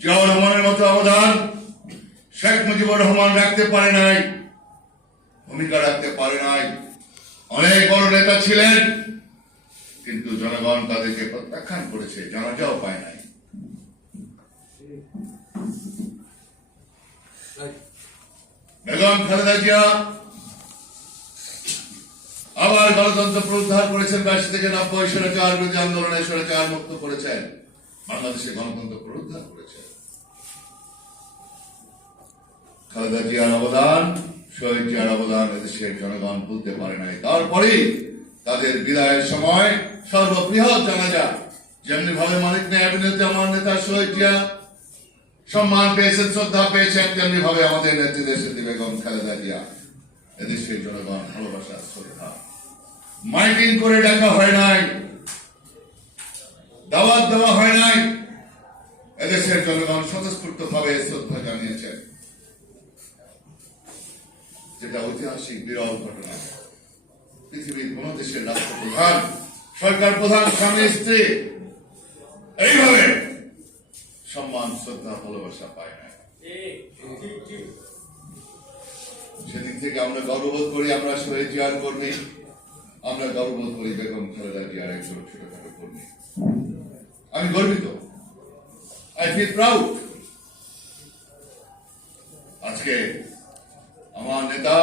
জিয়াউর রহমানের মতো অবদান শেখ মুজিবুর রহমান রাখতে পারে নাই, ভূমিকা রাখতে পারে নাই। অনেক বড় নেতা ছিলেন, কিন্তু জনগণ তাদেরকে প্রত্যাখ্যান করেছে, জানাজাও পায় নাই। বেগম খালেদা জিয়া আবার গণতন্ত্র পুনরুদ্ধার করেছেন। 82 থেকে 90 স্বৈরাচার বিরোধী আন্দোলনে স্বৈরাচার মুক্ত করেছেন, বাংলাদেশে গণতন্ত্র পুনরুদ্ধার করেছেন। খালেদা জিয়ার অবদান, শহীদ জিয়ার অবদান এদেশের জনগণ ভুলতে পারে নাই। তারপরে তাদের বিদায়ের সময় সর্ববৃহৎ জানাজা, যেমনি ভাবে মানিক ন্যায় অভিনেত্রী আমার নেতা শহীদ জিয়া সম্মান পেয়েছেন, শ্রদ্ধা পেয়েছেন, তেমনি ভাবে আমাদের নেত্রী দেশনেত্রী বেগম খালেদা জিয়া এদেশের জনগণ ভালোবাসা, শ্রদ্ধা। মাইকিং করে ডাকা হয় নাই, দাওয়াত দেওয়া হয় নাই, এদেশের জনগণ স্বতঃস্ফূর্ত ভাবে শ্রদ্ধা জানিয়েছেন, যেটা ঐতিহাসিক বিরল ঘটনা। পৃথিবীর কোন দেশের রাষ্ট্রপ্রধান, সরকার প্রধান, স্বামী স্ত্রী এইভাবে সম্মান, শ্রদ্ধা, ভালোবাসা পায় না। সেদিক থেকে আমরা গর্ববোধ করি, আমরা শহীদ জিয়ার কর্মী, আমরা গর্ববোধ করি বেগম খালেদা জিয়ার একজন ছোটখাটো কর্মী। আমি গর্বিত, আই ফিল প্রাউড। আজকে আমার নেতা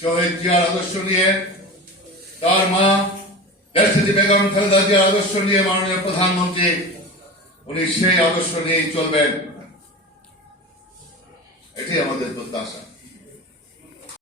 শহীদ জিয়ার আদর্শ নিয়ে, তার মা দেশনেত্রী বেগম খালেদা জিয়ার আদর্শ নিয়ে মাননীয় প্রধানমন্ত্রী উনি সেই আদর্শ নিয়েই চলবেন, এটাই আমাদের প্রত্যাশা।